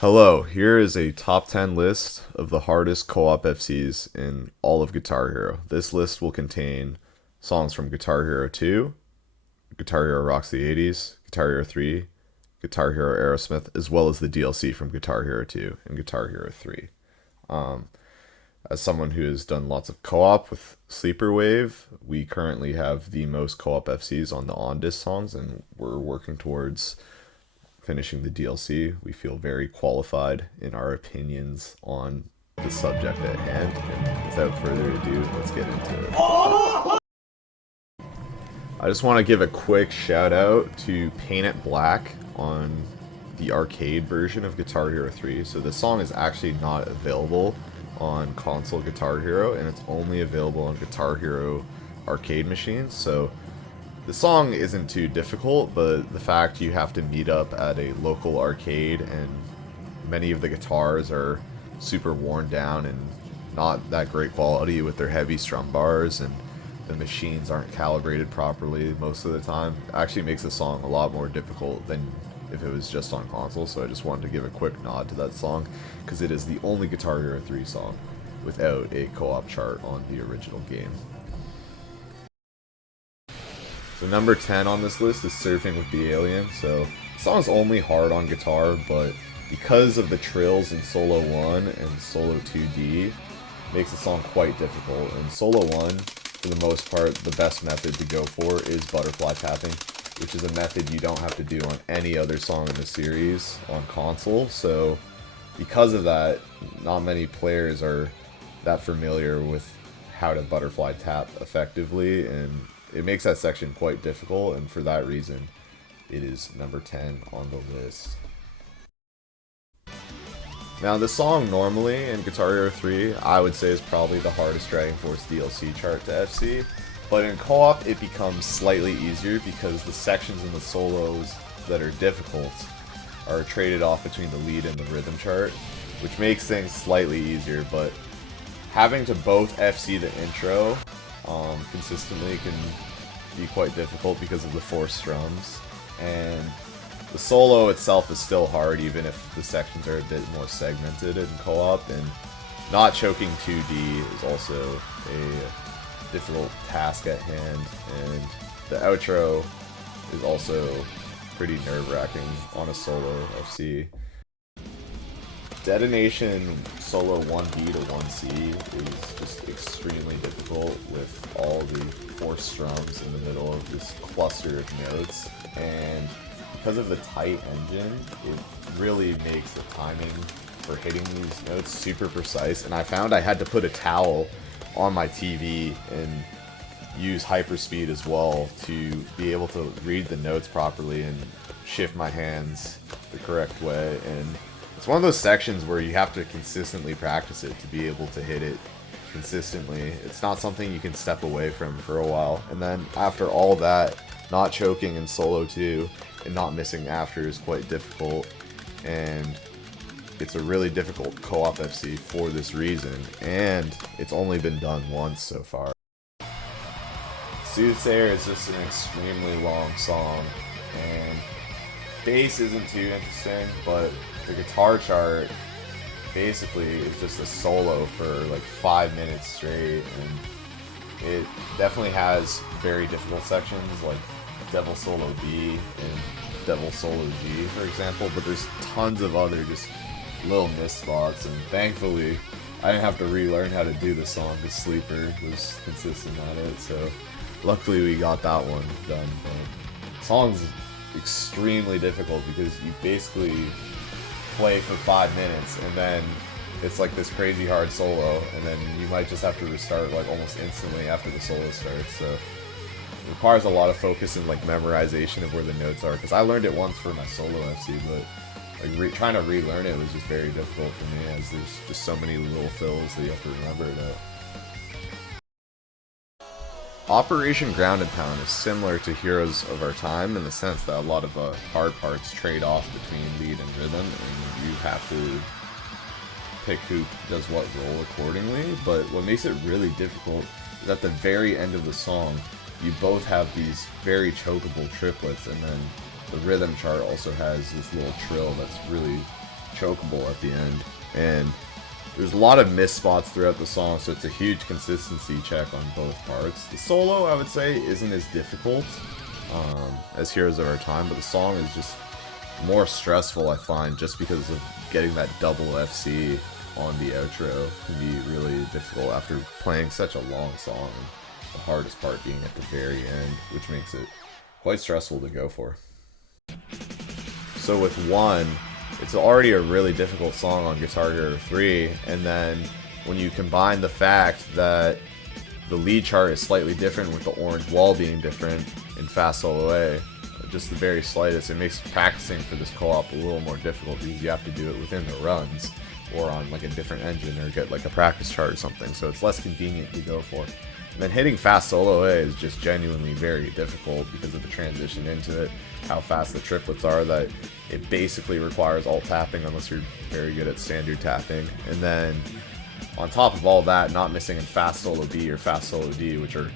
Hello, here is a top 10 list of the hardest co-op FCs in all of Guitar Hero. This list will contain songs from Guitar Hero 2, Guitar Hero Rocks the 80s, Guitar Hero 3, Guitar Hero Aerosmith, as well as the DLC from Guitar Hero 2 and Guitar Hero 3. Um, as someone who has done lots of co-op with Sleeper Wave, we currently have the most co-op FCs on the on-disc songs, and we're working towards finishing the DLC. We feel very qualified in our opinions on the subject at hand. And without further ado, let's get into it. I just want to give a quick shout out to Paint It Black on the arcade version of Guitar Hero 3. So the song is actually not available on console Guitar Hero, and it's only available on Guitar Hero arcade machines. So the song isn't too difficult, but the fact you have to meet up at a local arcade and many of the guitars are super worn down and not that great quality with their heavy strum bars, and the machines aren't calibrated properly most of the time, actually makes the song a lot more difficult than if it was just on console. So I just wanted to give a quick nod to that song because it is the only Guitar Hero 3 song without a co-op chart on the original game. So number 10 on this list is Surfing with the Alien. So the song's only hard on guitar, but because of the trills in Solo 1 and Solo 2D, makes the song quite difficult. In Solo 1, for the most part, the best method to go for is butterfly tapping, which is a method you don't have to do on any other song in the series on console. So because of that, not many players are that familiar with how to butterfly tap effectively, and it makes that section quite difficult, and for that reason, it is number 10 on the list. Now, the song normally in Guitar Hero 3, I would say is probably the hardest Dragonforce DLC chart to FC, but in co-op it becomes slightly easier because the sections in the solos that are difficult are traded off between the lead and the rhythm chart, which makes things slightly easier, but having to both FC the intro consistently can be quite difficult because of the forced strums, and the solo itself is still hard even if the sections are a bit more segmented in co-op, and not choking 2D is also a difficult task at hand, and the outro is also pretty nerve-wracking on a solo FC. Detonation solo 1B to 1C is just extremely difficult with all the forced strums in the middle of this cluster of notes, and because of the tight engine, it really makes the timing for hitting these notes super precise, and I found I had to put a towel on my TV and use hyperspeed as well to be able to read the notes properly and shift my hands the correct way. And it's one of those sections where you have to consistently practice it to be able to hit it consistently. It's not something you can step away from for a while. And then after all that, not choking in Solo 2 and not missing after is quite difficult. And it's a really difficult co-op FC for this reason. And it's only been done once so far. Soothsayer is just an extremely long song, and bass isn't too interesting, but the guitar chart basically is just a solo for like 5 minutes straight, and it definitely has very difficult sections like Devil Solo B and Devil Solo G, for example, but there's tons of other just little missed spots, and thankfully I didn't have to relearn how to do the song because Sleeper was consistent at it, so luckily we got that one done. But the song's extremely difficult because you basically play for 5 minutes and then it's like this crazy hard solo, and then you might just have to restart like almost instantly after the solo starts. So it requires a lot of focus and like memorization of where the notes are, because I learned it once for my solo FC, but like trying to relearn it was just very difficult for me, as there's just so many little fills that you have to remember that. Operation Ground and Pound is similar to Heroes of Our Time in the sense that a lot of hard parts trade off between lead and rhythm, and you have to pick who does what role accordingly. But what makes it really difficult is at the very end of the song, you both have these very chokeable triplets, and then the rhythm chart also has this little trill that's really chokeable at the end. And there's a lot of missed spots throughout the song, so it's a huge consistency check on both parts. The solo, I would say, isn't as difficult as Heroes of Our Time, but the song is just more stressful, I find, just because of getting that double FC on the outro can be really difficult after playing such a long song, and the hardest part being at the very end, which makes it quite stressful to go for. So with 1, it's already a really difficult song on Guitar Hero 3, and then when you combine the fact that the lead chart is slightly different with the orange wall being different in Fast Solo A, just the very slightest, it makes practicing for this co-op a little more difficult because you have to do it within the runs or on like a different engine or get like a practice chart or something, so it's less convenient to go for. And then hitting Fast Solo A is just genuinely very difficult because of the transition into it, how fast the triplets are, that it basically requires alt tapping unless you're very good at standard tapping. And then on top of all that, not missing in Fast Solo B or Fast Solo D, which are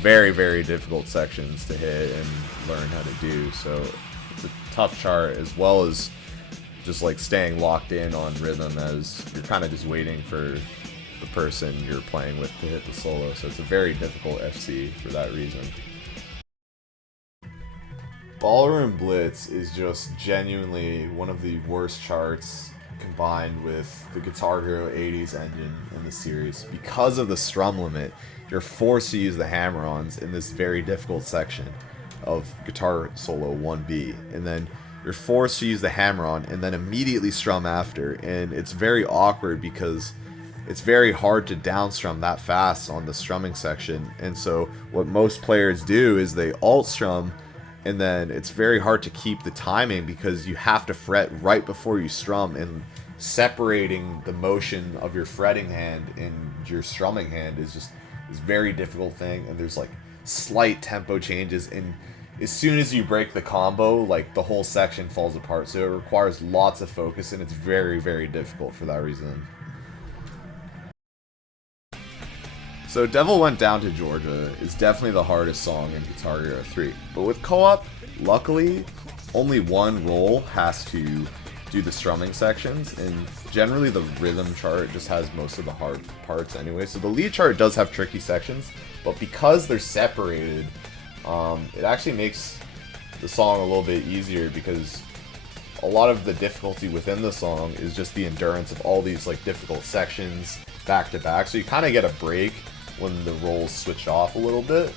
very, very difficult sections to hit and learn how to do. So it's a tough chart, as well as just like staying locked in on rhythm as you're kind of just waiting for the person you're playing with to hit the solo. So it's a very difficult FC for that reason. Ballroom Blitz is just genuinely one of the worst charts combined with the Guitar Hero 80s engine in the series. Because of the strum limit, you're forced to use the hammer-ons in this very difficult section of Guitar Solo 1B, and then you're forced to use the hammer-on and then immediately strum after, and it's very awkward because it's very hard to downstrum that fast on the strumming section. And so what most players do is they alt strum, and then it's very hard to keep the timing because you have to fret right before you strum, and separating the motion of your fretting hand and your strumming hand is just this very difficult thing. And there's like slight tempo changes, and as soon as you break the combo, like the whole section falls apart. So it requires lots of focus, and it's very, very difficult for that reason. So Devil Went Down to Georgia is definitely the hardest song in Guitar Hero 3. But with co-op, luckily, only one role has to do the strumming sections, and generally the rhythm chart just has most of the hard parts anyway. So the lead chart does have tricky sections, but because they're separated, it actually makes the song a little bit easier, because a lot of the difficulty within the song is just the endurance of all these like difficult sections back to back. So you kind of get a break when the roles switch off a little bit.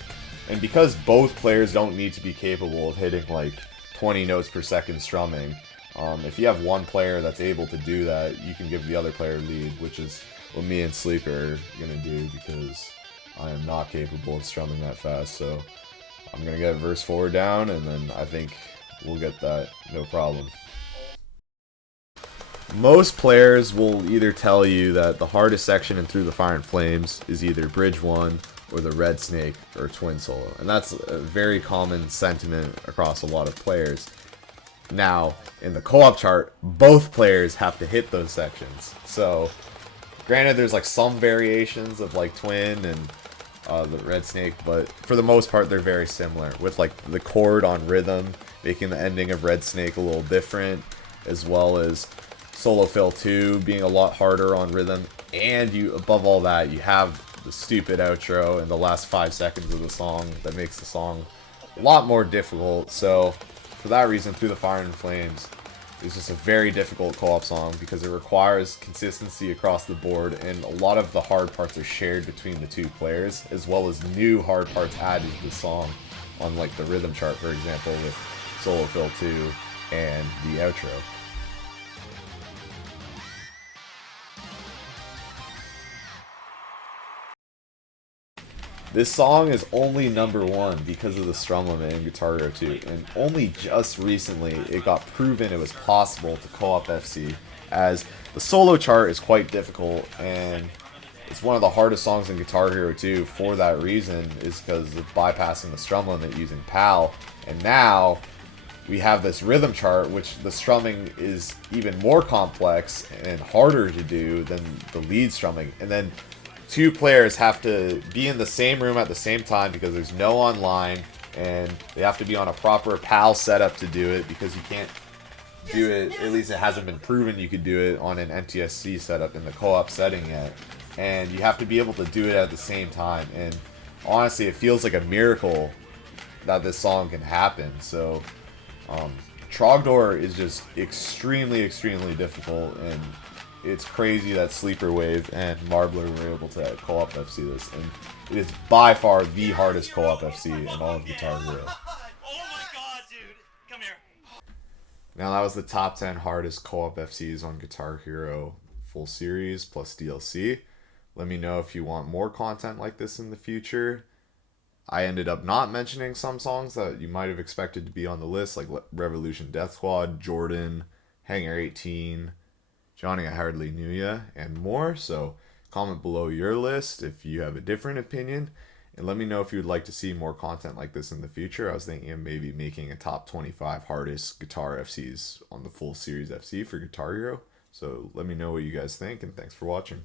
And because both players don't need to be capable of hitting like 20 notes per second strumming, if you have one player that's able to do that, you can give the other player lead, which is what me and Sleeper are going to do, because I am not capable of strumming that fast. So I'm going to get verse 4 down, and then I think we'll get that no problem. Most players will either tell you that the hardest section in Through the Fire and Flames is either Bridge 1 or the Red Snake or Twin Solo. And that's a very common sentiment across a lot of players. Now, in the co-op chart, both players have to hit those sections. So, granted, there's like some variations of like Twin and the Red Snake, but for the most part, they're very similar, with like the chord on rhythm making the ending of Red Snake a little different, as well as Solo Fill 2 being a lot harder on rhythm, and you, above all that, you have the stupid outro in the last 5 seconds of the song that makes the song a lot more difficult. So for that reason, Through the Fire and Flames is just a very difficult co-op song, because it requires consistency across the board, and a lot of the hard parts are shared between the two players, as well as new hard parts added to the song on like the rhythm chart, for example, with Solo Fill 2 and the outro. This song is only number 1 because of the strum limit in Guitar Hero 2, and only just recently it got proven it was possible to co-op FC, as the solo chart is quite difficult, and it's one of the hardest songs in Guitar Hero 2 for that reason, is because of bypassing the strum limit using PAL. And now we have this rhythm chart, which the strumming is even more complex and harder to do than the lead strumming, and then 2 players have to be in the same room at the same time because there's no online, and they have to be on a proper PAL setup to do it, because you can't do it, at least it hasn't been proven you could do it on an NTSC setup in the co-op setting yet. And you have to be able to do it at the same time. And honestly, it feels like a miracle that this song can happen. So, Trogdor is just extremely, extremely difficult, and it's crazy that Sleeper Wave and Marbler were able to co-op FC this, and it is by far the hardest co-op FC in all of Guitar Hero. Oh my god, dude! Come here. Now that was the top 10 hardest co-op FCs on Guitar Hero full series plus DLC. Let me know if you want more content like this in the future. I ended up not mentioning some songs that you might have expected to be on the list, like Revolution Death Squad, Jordan, Hangar 18, Johnny I Hardly Knew Ya, and more. So comment below your list if you have a different opinion, and let me know if you'd like to see more content like this in the future. I was thinking of maybe making a top 25 hardest guitar FCs on the full series FC for Guitar Hero. So let me know what you guys think, and thanks for watching.